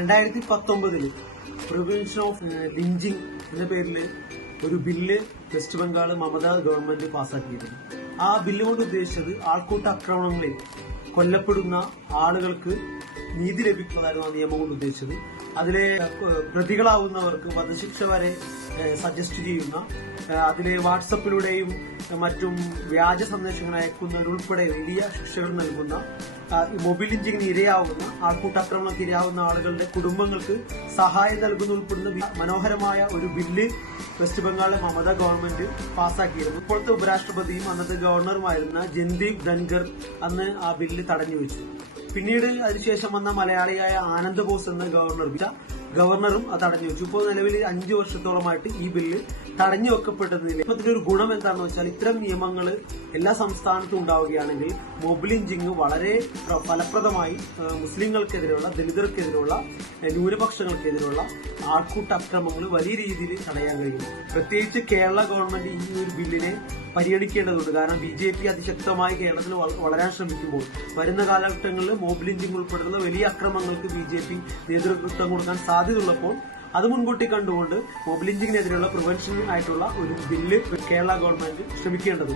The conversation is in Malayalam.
2019 പ്രിവെൻഷൻ ഓഫ് ലിഞ്ചിങ് എന്ന പേരിൽ ഒരു bill west Bengal Mamata government പാസാക്കിയിരുന്നു. ആ ബില്ല് കൊണ്ട് ഉദ്ദേശിച്ചത് ആൾക്കൂട്ട ആക്രമണങ്ങളിൽ കൊല്ലപ്പെടുന്ന ആളുകൾക്ക് നീതി ലഭിക്കുന്നതായിരുന്നു ആ നിയമം കൊണ്ട് ഉദ്ദേശിച്ചത്. അതിലെ പ്രതികളാവുന്നവർക്ക് വധശിക്ഷ വരെ സജസ്റ്റ് ചെയ്യുന്ന, അതിലെ വാട്സപ്പിലൂടെയും മറ്റും വ്യാജ സന്ദേശങ്ങൾ അയക്കുന്നതിനുൾപ്പെടെ വലിയ ശിക്ഷകൾ നൽകുന്ന, മൊബൈൽ ലിഞ്ചിങ്ങിന് ഇരയാവുന്ന, ആൾക്കൂട്ടാക്രമണങ്ങൾക്ക് ഇരയാവുന്ന ആളുകളുടെ കുടുംബങ്ങൾക്ക് സഹായം നൽകുന്ന ഉൾപ്പെടുന്ന മനോഹരമായ ഒരു ബില്ല് വെസ്റ്റ് ബംഗാളിലെ മമതാ ഗവൺമെന്റ് പാസാക്കിയിരുന്നു. ഇപ്പോഴത്തെ ഉപരാഷ്ട്രപതിയും അന്നത്തെ ഗവർണറുമായിരുന്ന ജൻദീപ് ധൻഖർ അന്ന് ആ ബില്ല് തടഞ്ഞു വെച്ചു. പിന്നീട് അതിനുശേഷം വന്ന മലയാളിയായ ആനന്ദ് ബോസ് എന്ന ഗവർണറും അത് തടഞ്ഞു വെച്ചു. ഇപ്പോൾ നിലവിൽ 5 വർഷത്തോളമായിട്ട് ഈ ബില്ല് തടഞ്ഞു വെക്കപ്പെട്ടതിൽ ഇതിലൊരു ഗുണം എന്താണെന്ന് വെച്ചാൽ, ഇത്തരം നിയമങ്ങൾ എല്ലാ സംസ്ഥാനത്തും ഉണ്ടാവുകയാണെങ്കിൽ മൊബൈൽ ലിഞ്ചിങ് വളരെ ഫലപ്രദമായി മുസ്ലിങ്ങൾക്കെതിരെയുള്ള, ദലിതർക്കെതിരെയുള്ള, ന്യൂനപക്ഷങ്ങൾക്കെതിരെയുള്ള ആൾക്കൂട്ട അക്രമങ്ങൾ വലിയ രീതിയിൽ തടയാൻ കഴിയും. പ്രത്യേകിച്ച് കേരള ഗവൺമെന്റ് ഈ ഒരു ബില്ലിനെ പരിഗണിക്കേണ്ടതുണ്ട്. കാരണം BJP അതിശക്തമായി കേരളത്തിൽ വളരാൻ ശ്രമിക്കുമ്പോൾ വരുന്ന കാലഘട്ടങ്ങളിൽ മൊബൈൽ ലിഞ്ചിങ് ഉൾപ്പെടുന്ന വലിയ അക്രമങ്ങൾക്ക് BJP നേതൃത്വം കൊടുക്കാൻ സാധ്യതയുള്ളപ്പോൾ അത് മുൻകൂട്ടി കണ്ടുകൊണ്ട് മൊബൈൽ ലിഞ്ചിങ്ങിനെതിരെയുള്ള പ്രിവെൻഷൻ ആയിട്ടുള്ള ഒരു ബില്ല് കേരള ഗവൺമെന്റ് ശ്രമിക്കേണ്ടതുണ്ട്.